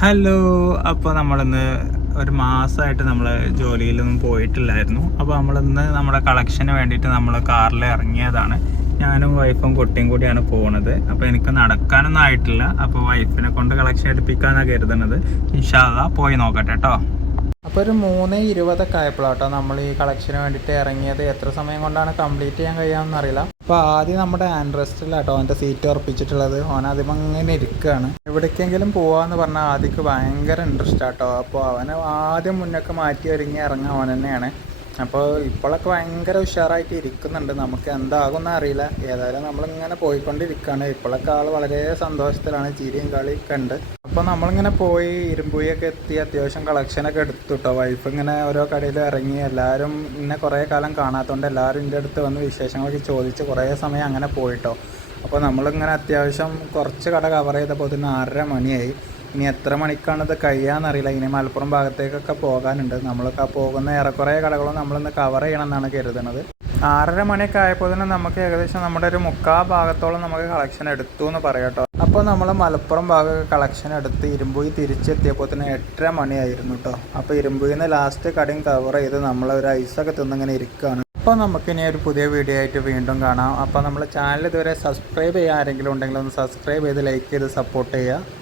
Hello അപ്പോൾ നമ്മളിന്ന് ഒരു മാസമായിട്ട് നമ്മൾ ജോലിയിലൊന്നും പോയിട്ടില്ലായിരുന്നു. അപ്പോൾ നമ്മളിന്ന് നമ്മുടെ കളക്ഷന് വേണ്ടിയിട്ട് നമ്മൾ കാറിൽ ഇറങ്ങിയതാണ്. ഞാനും വൈഫും കുട്ടിയും കൂടിയാണ് പോകുന്നത് അപ്പോൾ എനിക്ക് നടക്കാനൊന്നും ആയിട്ടില്ല. അപ്പോൾ വൈഫിനെ കൊണ്ട് കളക്ഷൻ എടുപ്പിക്കാനാണ് കരുതുന്നത് ഇൻഷാല്ല പോയി നോക്കട്ടെ കേട്ടോ അപ്പോൾ ഒരു മൂന്ന് ഇരുപതൊക്കെ ആയപ്പോഴാട്ടോ നമ്മൾ ഈ കളക്ഷന് വേണ്ടിയിട്ട് ഇറങ്ങിയത്. എത്ര സമയം കൊണ്ടാണ് കംപ്ലീറ്റ് ചെയ്യാൻ കഴിയാമെന്ന് അറിയില്ല. അപ്പോൾ ആദ്യം നമ്മുടെ ആൻഡ്രസ്റ്റിലാട്ടോ അവന്റെ സീറ്റ് ഉറപ്പിച്ചിട്ടുള്ളത്. അവൻ ആദ്യം അങ്ങനെ ഇരിക്കുകയാണ് എവിടേക്കെങ്കിലും പോവാന്ന് പറഞ്ഞാൽ ആദ്യക്ക് ഭയങ്കര ഇൻട്രസ്റ്റ് ആട്ടോ അപ്പോൾ അവനെ ആദ്യം മുന്നൊക്കെ മാറ്റി ഒരുങ്ങി ഇറങ്ങാൻ അവൻ തന്നെയാണ്. അപ്പോൾ ഇപ്പോഴൊക്കെ ഭയങ്കര ഉഷാറായിട്ട് ഇരിക്കുന്നുണ്ട്. നമുക്ക് എന്താകുമെന്ന് അറിയില്ല. ഏതായാലും നമ്മളിങ്ങനെ പോയിക്കൊണ്ടിരിക്കുകയാണ്. ഇപ്പോഴൊക്കെ ആൾ വളരെ സന്തോഷത്തിലാണ്. ചിരിയും കളിയൊക്കെ ഉണ്ട്. അപ്പോൾ നമ്മളിങ്ങനെ പോയി ഇരുമ്പുയൊക്കെ എത്തി അത്യാവശ്യം കളക്ഷനൊക്കെ എടുത്തു കേട്ടോ വൈഫ് ഇങ്ങനെ ഓരോ കടയിൽ ഇറങ്ങി എല്ലാവരും ഇന്നെ കുറേ കാലം കാണാത്തതുകൊണ്ട് എല്ലാവരും എന്റെ അടുത്ത് വന്ന് വിശേഷങ്ങളൊക്കെ ചോദിച്ച് കുറേ സമയം അങ്ങനെ പോയിട്ടോ അപ്പോൾ നമ്മളിങ്ങനെ അത്യാവശ്യം കുറച്ച് കട കവർ ചെയ്തപ്പോൾ തന്നെ ആറര മണിയായി. ഇനി എത്ര മണിക്കാണിത് കഴിയാന്ന് കഴിയാന്നറിയില്ല. ഇനി മലപ്പുറം ഭാഗത്തേക്കൊക്കെ പോകാനുണ്ട്. നമ്മളൊക്കെ പോകുന്ന ഏറെക്കുറെ കടകളും നമ്മളിന്ന് കവർ ചെയ്യണം എന്നാണ് കരുതുന്നത്. ആറര മണിയൊക്കെ ആയപ്പോൾ തന്നെ നമുക്ക് ഏകദേശം നമ്മുടെ ഒരു മുക്കാ ഭാഗത്തോളം നമുക്ക് കളക്ഷൻ എടുത്തു എന്ന് പറയാം കേട്ടോ. അപ്പോൾ നമ്മൾ മലപ്പുറം ഭാഗമൊക്കെ കളക്ഷൻ എടുത്ത് ഇരുമ്പുയി തിരിച്ചെത്തിയപ്പോൾ തന്നെ എട്ടര മണിയായിരുന്നു കേട്ടോ. അപ്പോൾ ഇരുമ്പുയിൽ നിന്ന് ലാസ്റ്റ് കടയും കവർ ചെയ്ത് നമ്മൾ ഒരു ഐസൊക്കെ തിന്നിങ്ങനെ ഇരിക്കുകയാണ്. അപ്പോൾ നമുക്ക് ഇനി ഒരു പുതിയ വീഡിയോ ആയിട്ട് വീണ്ടും കാണാം. അപ്പോൾ നമ്മൾ ചാനൽ ഇതുവരെ സബ്സ്ക്രൈബ് ചെയ്യാൻ ആരെങ്കിലും ഉണ്ടെങ്കിൽ ഒന്ന് സബ്സ്ക്രൈബ് ചെയ്ത് ലൈക്ക് ചെയ്ത് സപ്പോർട്ട് ചെയ്യുക.